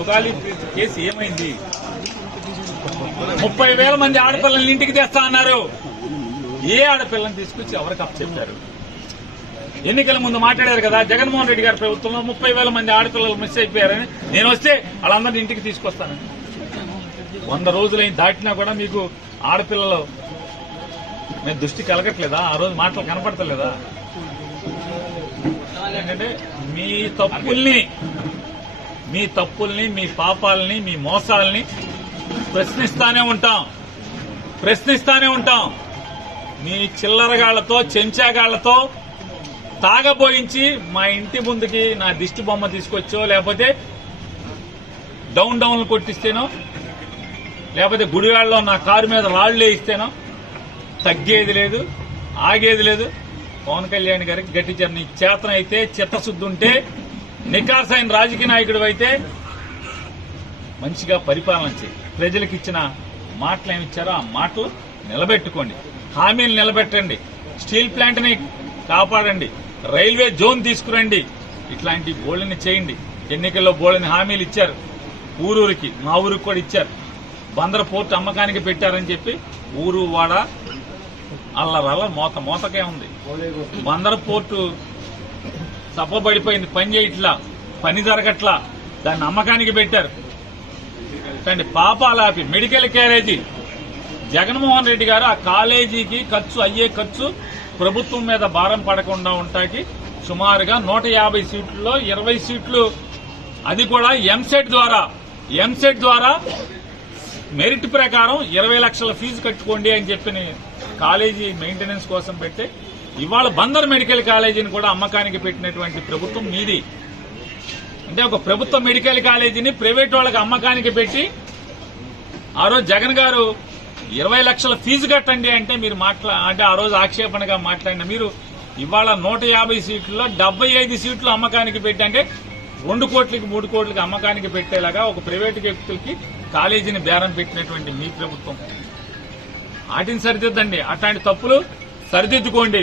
Sugali case ఏమైంది? 30,000 మంది ఆడపిల్లల్ని ఇంటికి తెస్తా అన్నారు. ఏ ఆడపిల్లని తీసుకొచ్చి ఎవరికి అప్పచెప్పారు? ఎన్నికల ముందు మాట్లాడారు కదా, జగన్మోహన్ రెడ్డి గారి ప్రభుత్వంలో 30,000 మంది ఆడపిల్లలు మిస్ అయిపోయారని. నేను వస్తే వాళ్ళందరినీ ఇంటికి తీసుకొస్తానని 100 రోజులైన దాటినా కూడా మీకు ఆడపిల్లలు మీ దృష్టి కలగట్లేదా? ఆ రోజు మాటలు కనపడతలేదా? ఏంటంటే మీ తప్పుల్ని మీ పాపాలని మీ మోసాలని ప్రశ్నిస్తానే ఉంటాం. మీ చిల్లరగాళ్లతో చెంచాగాళ్లతో తాగబోయించి మా ఇంటి ముందుకి నా దిష్టి బొమ్మ తీసుకొచ్చో, లేకపోతే డౌన్లు కొట్టిస్తేనో, లేకపోతే గుడివాడలో నా కారు మీద రాళ్లు వేయిస్తేనో తగ్గేది లేదు, ఆగేది లేదు. పవన్ కళ్యాణ్ గారికి గట్టి నీ చేతన అయితే, చిత్తశుద్ధి ఉంటే, నికార్సైన రాజకీయ నాయకుడు అయితే మంచిగా పరిపాలన చేయి. ప్రజలకు ఇచ్చిన మాటలు ఏమిచ్చారో ఆ మాటలు నిలబెట్టుకోండి, హామీలు నిలబెట్టండి, స్టీల్ ప్లాంట్ ని కాపాడండి, రైల్వే జోన్ తీసుకురండి, ఇట్లాంటి బోళ్ళని చేయండి. ఎన్నికల్లో బోళ్ళని హామీలు ఇచ్చారు. ఊరూరికి, మా ఊరికి కూడా ఇచ్చారు. బందర్ పోర్టు అమ్మకానికి పెట్టారని చెప్పి ఊరు వాడ అల్లరల్ల మోతకే ఉంది. బందర్ పోర్టు తప్పబడిపోయింది, పని చేయట్లా, పని జరగట్లా, దాన్ని అమ్మకానికి పెట్టారు. కానీ పాపాలాపి మెడికల్ కాలేజీ జగన్మోహన్ రెడ్డి గారు ఆ కాలేజీకి అయ్యే ఖర్చు ప్రభుత్వం మీద భారం పడకుండా ఉంటాకి సుమారుగా 150 సీట్లలో 20 సీట్లు, అది కూడా ఎంసెట్ ద్వారా మెరిట్ ప్రకారం 20 లక్షల ఫీజు కట్టుకోండి అని చెప్పి కాలేజీ మెయింటెనెన్స్ కోసం పెట్టి ఇవాళ బందర్ మెడికల్ కాలేజీని కూడా అమ్మకానికి పెట్టినటువంటి ప్రభుత్వం మీది. అంటే ఒక ప్రభుత్వ మెడికల్ కాలేజీని ప్రైవేట్ వాళ్ళకి అమ్మకానికి పెట్టి ఆ రోజు జగన్ గారు 20 లక్షల ఫీజు కట్టండి అంటే మీరు అంటే ఆ రోజు ఆక్షేపణగా మాట్లాడిన మీరు ఇవాళ 150 సీట్లలో 75 సీట్లు అమ్మకానికి పెట్టి, అంటే 2 కోట్లకి 3 కోట్లకి అమ్మకానికి పెట్టేలాగా ఒక ప్రైవేటు వ్యక్తులకి కాలేజీని బేరం పెట్టినటువంటి మీ ప్రభుత్వం. వాటిని సరిదిద్దండి, అట్లాంటి తప్పులు సరిదిద్దుకోండి.